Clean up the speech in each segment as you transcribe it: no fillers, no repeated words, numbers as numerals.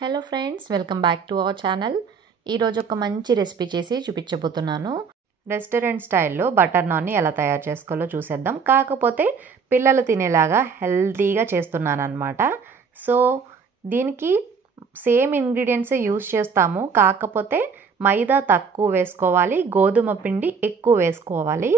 Hello friends, welcome back to our channel. ఈరోజు ఒక మంచి రెసిపీ చేసి చూపించబోతున్నాను. రెస్టారెంట్ స్టైల్లో బటర్ నాన్ని ఎలా తయారు చేసుకోవాలో చూసేద్దాం. కాకపోతే పిల్లలు తినేలాగా హెల్తీగా చేస్తున్నాను అనమాట. సో దీనికి సేమ్ ఇంగ్రీడియంట్సే యూస్ చేస్తాము, కాకపోతే మైదా తక్కువ వేసుకోవాలి, గోధుమ పిండి ఎక్కువ వేసుకోవాలి.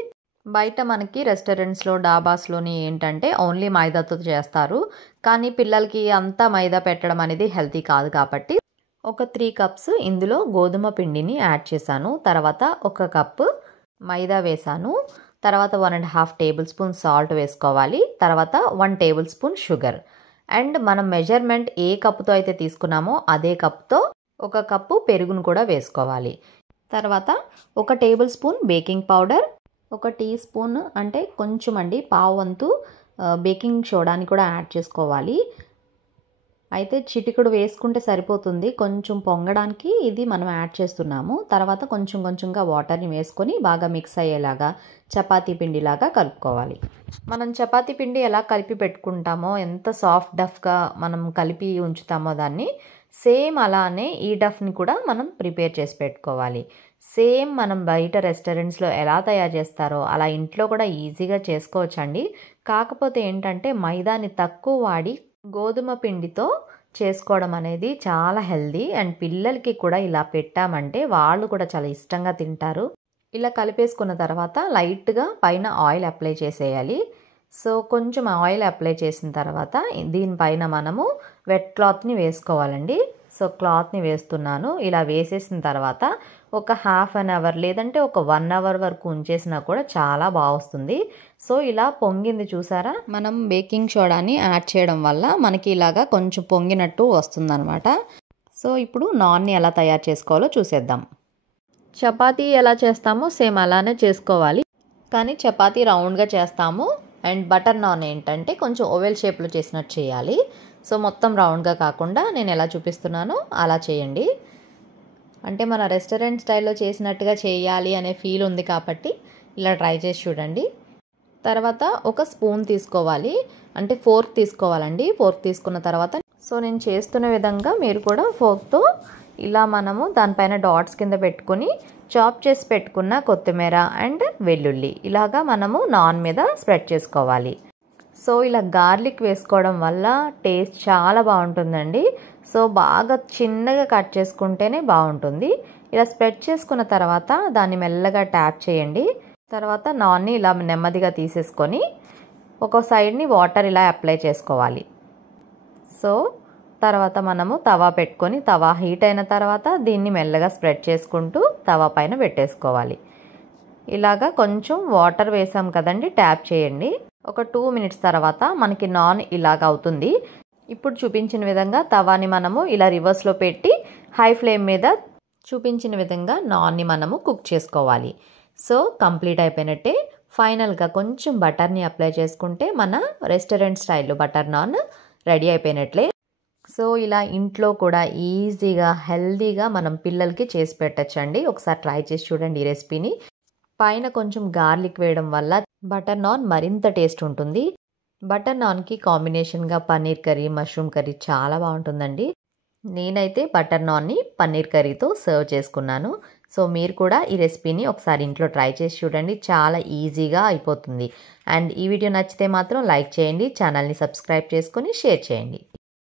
బయట మనకి రెస్టారెంట్స్లో డాబాస్లోని ఏంటంటే ఓన్లీ మైదాతో చేస్తారు, కానీ పిల్లలకి అంతా మైదా పెట్టడం అనేది హెల్తీ కాదు. కాబట్టి ఒక 3 కప్స్ ఇందులో గోధుమ పిండిని యాడ్ చేశాను. తర్వాత 1 కప్పు మైదా వేసాను. తర్వాత 1.5 టేబుల్ స్పూన్ సాల్ట్ వేసుకోవాలి. తర్వాత 1 టేబుల్ స్పూన్ షుగర్. అండ్ మనం మెజర్మెంట్ ఏ కప్పుతో అయితే తీసుకున్నామో అదే కప్తో 1 కప్పు పెరుగును కూడా వేసుకోవాలి. తర్వాత 1 tablespoon baking powder, 1 teaspoon అంటే కొంచెం అండి, పావు వంతు బేకింగ్ సోడాని కూడా యాడ్ చేసుకోవాలి. అయితే చిటికెడు వేసుకుంటే సరిపోతుంది, కొంచెం పొంగడానికి ఇది మనం యాడ్ చేస్తున్నాము. తర్వాత కొంచెం కొంచెంగా వాటర్ని వేసుకొని బాగా మిక్స్ అయ్యేలాగా చపాతీ పిండిలాగా కలుపుకోవాలి. మనం చపాతీ పిండి ఎలా కలిపి పెట్టుకుంటామో, ఎంత సాఫ్ట్ డఫ్గా మనం కలిపి ఉంచుతామో దాన్ని, సేమ్ అలానే ఈ డఫ్ని కూడా మనం ప్రిపేర్ చేసి పెట్టుకోవాలి. సేమ్ మనం బయట రెస్టారెంట్స్లో ఎలా తయారు చేస్తారో అలా ఇంట్లో కూడా ఈజీగా చేసుకోవచ్చండి. కాకపోతే ఏంటంటే మైదాని తక్కువ వాడి గోధుమ పిండితో చేసుకోవడం అనేది చాలా హెల్దీ. అండ్ పిల్లలకి కూడా ఇలా పెట్టామంటే వాళ్ళు కూడా చాలా ఇష్టంగా తింటారు. ఇలా కలిపేసుకున్న తర్వాత లైట్గా పైన ఆయిల్ అప్లై చేసేయాలి. సో కొంచెం ఆయిల్ అప్లై చేసిన తర్వాత దీనిపైన మనము వెట్ క్లాత్ని వేసుకోవాలండి. సో క్లాత్ని వేస్తున్నాను. ఇలా వేసేసిన తర్వాత ఒక హాఫ్ అన్ అవర్ లేదంటే ఒక 1 అవర్ వరకు ఉంచేసినా కూడా చాలా బాగా వస్తుంది. సో ఇలా పొంగింది చూసారా, మనం బేకింగ్ సోడాని యాడ్ చేయడం వల్ల మనకి ఇలాగా కొంచెం పొంగినట్టు వస్తుందన్నమాట. సో ఇప్పుడు నాన్ని ఎలా తయారు చేసుకోవాలో చూసేద్దాం. చపాతీ ఎలా చేస్తామో సేమ్ అలానే చేసుకోవాలి, కానీ చపాతీ రౌండ్గా చేస్తాము. అండ్ బటర్ నాన్ ఏంటంటే కొంచెం ఓవెల్ షేప్లో చేసినట్టు చేయాలి. సో మొత్తం రౌండ్గా కాకుండా నేను ఎలా చూపిస్తున్నానో అలా చేయండి. అంటే మన రెస్టారెంట్ స్టైల్లో చేసినట్టుగా చేయాలి అనే ఫీల్ ఉంది కాబట్టి ఇలా ట్రై చేసి చూడండి. తర్వాత ఒక స్పూన్ తీసుకోవాలి, అంటే ఫోర్క్ తీసుకోవాలండి. ఫోర్క్ తీసుకున్న తర్వాత సో నేను చేస్తున్న విధంగా మీరు కూడా ఫోర్క్తో ఇలా మనము దానిపైన డాట్స్ కింద పెట్టుకొని చాప్ చేసి పెట్టుకున్న కొత్తిమీర అండ్ వెల్లుల్లి ఇలాగా మనము నాన్ మీద స్ప్రెడ్ చేసుకోవాలి. సో ఇలా గార్లిక్ వేసుకోవడం వల్ల టేస్ట్ చాలా బాగుంటుందండి. సో బాగా చిన్నగా కట్ చేసుకుంటేనే బాగుంటుంది. ఇలా స్ప్రెడ్ చేసుకున్న తర్వాత దాన్ని మెల్లగా ట్యాప్ చేయండి. తర్వాత నాన్ని ఇలా నెమ్మదిగా తీసేసుకొని ఒక సైడ్ని వాటర్ ఇలా అప్లై చేసుకోవాలి. సో తర్వాత మనము తవా పెట్టుకొని తవా హీట్ అయిన తర్వాత దీన్ని మెల్లగా స్ప్రెడ్ చేసుకుంటూ తవా పైన పెట్టేసుకోవాలి. ఇలాగా కొంచెం వాటర్ వేసాం కదండి, ట్యాప్ చేయండి. ఒక 2 మినిట్స్ తర్వాత మనకి నాన్ ఇలాగ అవుతుంది. ఇప్పుడు చూపించిన విధంగా తవాని మనము ఇలా రివర్స్లో పెట్టి హై ఫ్లేమ్ మీద చూపించిన విధంగా నాన్ని మనము కుక్ చేసుకోవాలి. సో కంప్లీట్ అయిపోయినట్టే. ఫైనల్గా కొంచెం బటర్ని అప్లై చేసుకుంటే మన రెస్టారెంట్ స్టైల్లో బటర్ నాన్ రెడీ అయిపోయినట్లే. సో ఇలా ఇంట్లో కూడా ఈజీగా హెల్తీగా మనం పిల్లలకి చేసి పెట్టచ్చండి. ఒకసారి ట్రై చేసి చూడండి ఈ రెసిపీని. పైన కొంచెం గార్లిక్ వేయడం వల్ల బటర్ నాన్ మరింత టేస్ట్ ఉంటుంది. బటర్ నాన్కి కాంబినేషన్గా పన్నీర్ కర్రీ, మష్రూమ్ కర్రీ చాలా బాగుంటుందండి. నేనైతే బటర్ నాన్ని పన్నీర్ కర్రీతో సర్వ్ చేసుకున్నాను. సో మీరు కూడా ఈ రెసిపీని ఒకసారి ఇంట్లో ట్రై చేసి చూడండి, చాలా ఈజీగా అయిపోతుంది. అండ్ ఈ వీడియో నచ్చితే మాత్రం లైక్ చేయండి, ఛానల్ని సబ్స్క్రైబ్ చేసుకొని షేర్ చేయండి.